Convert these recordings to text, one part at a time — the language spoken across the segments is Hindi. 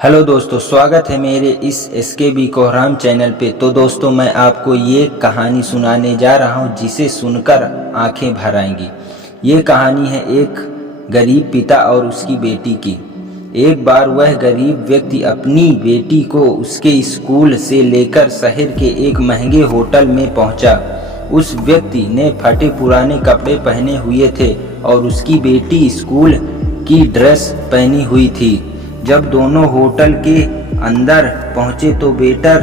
हेलो दोस्तों, स्वागत है मेरे इस SKB कोहराम चैनल पे। तो दोस्तों, मैं आपको ये कहानी सुनाने जा रहा हूँ जिसे सुनकर आंखें भर आएंगी। ये कहानी है एक गरीब पिता और उसकी बेटी की। एक बार वह गरीब व्यक्ति अपनी बेटी को उसके स्कूल से लेकर शहर के एक महंगे होटल में पहुंचा। उस व्यक्ति ने फटे पुराने कपड़े पहने हुए थे और उसकी बेटी स्कूल की ड्रेस पहनी हुई थी। जब दोनों होटल के अंदर पहुंचे तो वेटर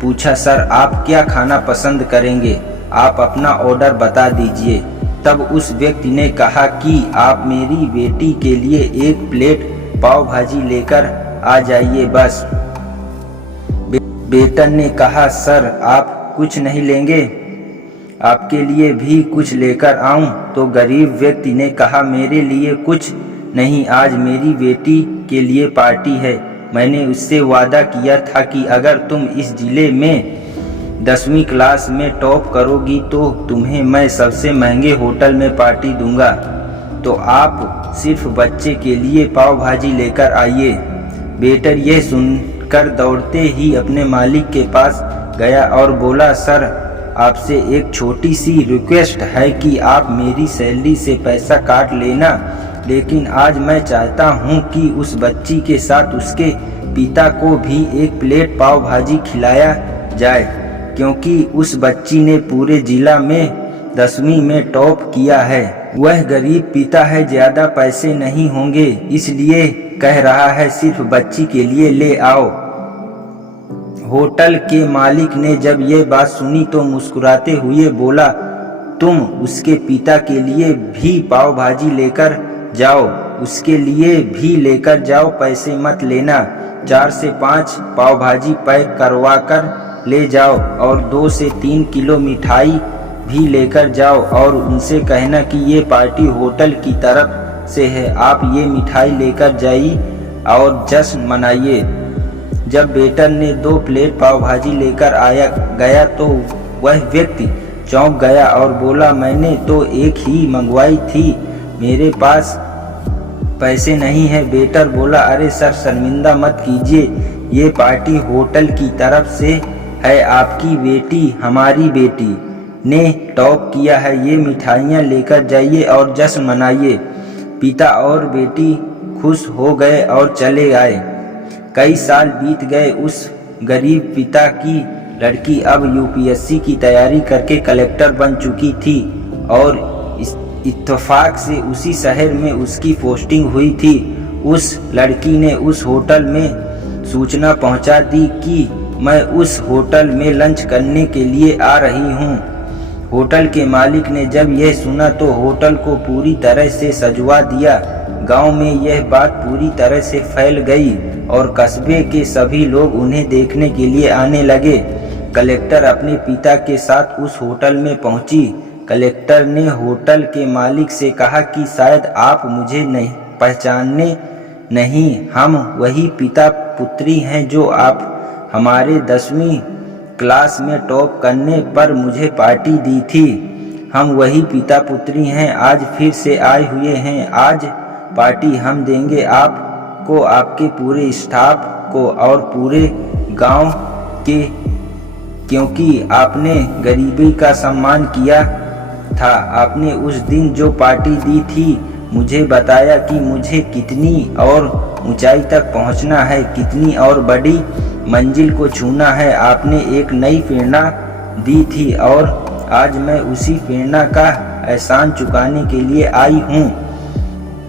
पूछा, सर आप क्या खाना पसंद करेंगे? आप अपना ऑर्डर बता दीजिए। तब उस व्यक्ति ने कहा कि आप मेरी बेटी के लिए एक प्लेट पाव भाजी लेकर आ जाइए बस। वेटर ने कहा, सर आप कुछ नहीं लेंगे? आपके लिए भी कुछ लेकर आऊं? तो गरीब व्यक्ति ने कहा, मेरे लिए कुछ नहीं, आज मेरी बेटी के लिए पार्टी है। मैंने उससे वादा किया था कि अगर तुम इस जिले में 10वीं क्लास में टॉप करोगी तो तुम्हें मैं सबसे महंगे होटल में पार्टी दूंगा। तो आप सिर्फ बच्चे के लिए पाव भाजी लेकर आइए। वेटर यह सुनकर दौड़ते ही अपने मालिक के पास गया और बोला, सर आपसे एक छोटी सी रिक्वेस्ट है कि आप मेरी सैलरी से पैसा काट लेना, लेकिन आज मैं चाहता हूं कि उस बच्ची के साथ उसके पिता को भी एक प्लेट पाव भाजी खिलाया जाए, क्योंकि उस बच्ची ने पूरे जिला में 10वीं में टॉप किया है। वह गरीब पिता है, ज़्यादा पैसे नहीं होंगे, इसलिए कह रहा है सिर्फ बच्ची के लिए ले आओ। होटल के मालिक ने जब यह बात सुनी तो मुस्कुराते हुए बोला, तुम उसके पिता के लिए भी पाव भाजी लेकर जाओ, उसके लिए भी लेकर जाओ, पैसे मत लेना। 4 से 5 पाव भाजी पैक करवा कर ले जाओ और 2 से 3 किलो मिठाई भी लेकर जाओ और उनसे कहना कि ये पार्टी होटल की तरफ से है, आप ये मिठाई लेकर जाइए और जश्न मनाइए। जब वेटर ने 2 प्लेट पाव भाजी लेकर गया तो वह व्यक्ति चौंक गया और बोला, मैंने तो एक ही मंगवाई थी, मेरे पास पैसे नहीं है। वेटर बोला, अरे सर शर्मिंदा मत कीजिए, ये पार्टी होटल की तरफ से है, आपकी बेटी हमारी बेटी ने टॉप किया है, ये मिठाइयाँ लेकर जाइए और जश्न मनाइए। पिता और बेटी खुश हो गए और चले आए। कई साल बीत गए। उस गरीब पिता की लड़की अब UPSC की तैयारी करके कलेक्टर बन चुकी थी और इत्तेफाक से उसी शहर में उसकी पोस्टिंग हुई थी। उस लड़की ने उस होटल में सूचना पहुंचा दी कि मैं उस होटल में लंच करने के लिए आ रही हूं। होटल के मालिक ने जब यह सुना तो होटल को पूरी तरह से सजवा दिया। गांव में यह बात पूरी तरह से फैल गई और कस्बे के सभी लोग उन्हें देखने के लिए आने लगे। कलेक्टर अपने पिता के साथ उस होटल में पहुंची। कलेक्टर ने होटल के मालिक से कहा कि शायद आप मुझे नहीं पहचाने नहीं, हम वही पिता पुत्री हैं जो आप हमारे 10वीं क्लास में टॉप करने पर मुझे पार्टी दी थी। हम वही पिता पुत्री हैं, आज फिर से आए हुए हैं। आज पार्टी हम देंगे आपको, आपके पूरे स्टाफ को और पूरे गांव के, क्योंकि आपने गरीबी का सम्मान किया था। आपने उस दिन जो पार्टी दी थी, मुझे बताया कि मुझे कितनी और ऊंचाई तक पहुंचना है, कितनी और बड़ी मंजिल को छूना है। आपने एक नई प्रेरणा दी थी और आज मैं उसी प्रेरणा का एहसान चुकाने के लिए आई हूँ।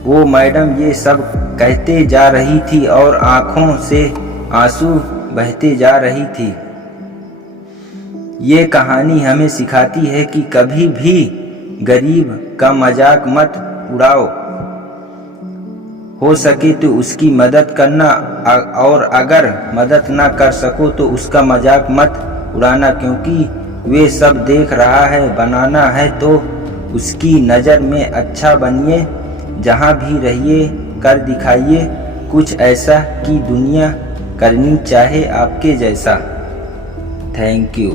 वो मैडम ये सब कहते जा रही थी और आंखों से आंसू बहते जा रही थी। ये कहानी हमें सिखाती है कि कभी भी गरीब का मजाक मत उड़ाओ, हो सके तो उसकी मदद करना और अगर मदद ना कर सको तो उसका मजाक मत उड़ाना, क्योंकि वे सब देख रहा है। बनाना है तो उसकी नज़र में अच्छा बनिए, जहाँ भी रहिए कर दिखाइए कुछ ऐसा कि दुनिया करनी चाहे आपके जैसा। Thank you.